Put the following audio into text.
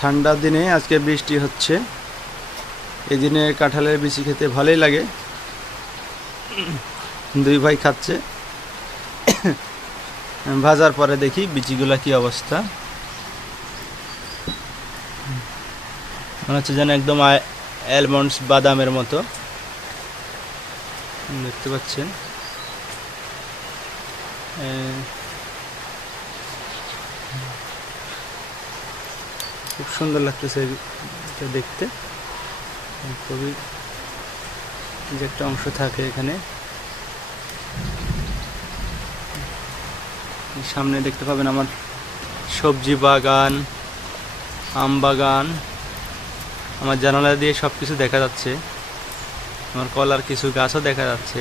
ঠান্ডার দিনে আজকে বৃষ্টি হচ্ছে। এই দিনে কাঁঠালের বিচি খেতে ভালোই লাগে। দুই ভাই খাচ্ছে। ভাজার পরে দেখি বিচিগুলা কি অবস্থা। মনে হচ্ছে যেন একদম অ্যালমন্ডস বাদামের মতো। দেখতে পাচ্ছেন। খুব সুন্দর লাগতেছে এটা দেখতে। খুবই যে একটা অংশ থাকে এখানে। সামনে দেখতে পাবেন আমার সবজি বাগান, আম বাগান। আমার জানালা দিয়ে সব কিছু দেখা যাচ্ছে। আমার কলার কিছু গাছও দেখা যাচ্ছে।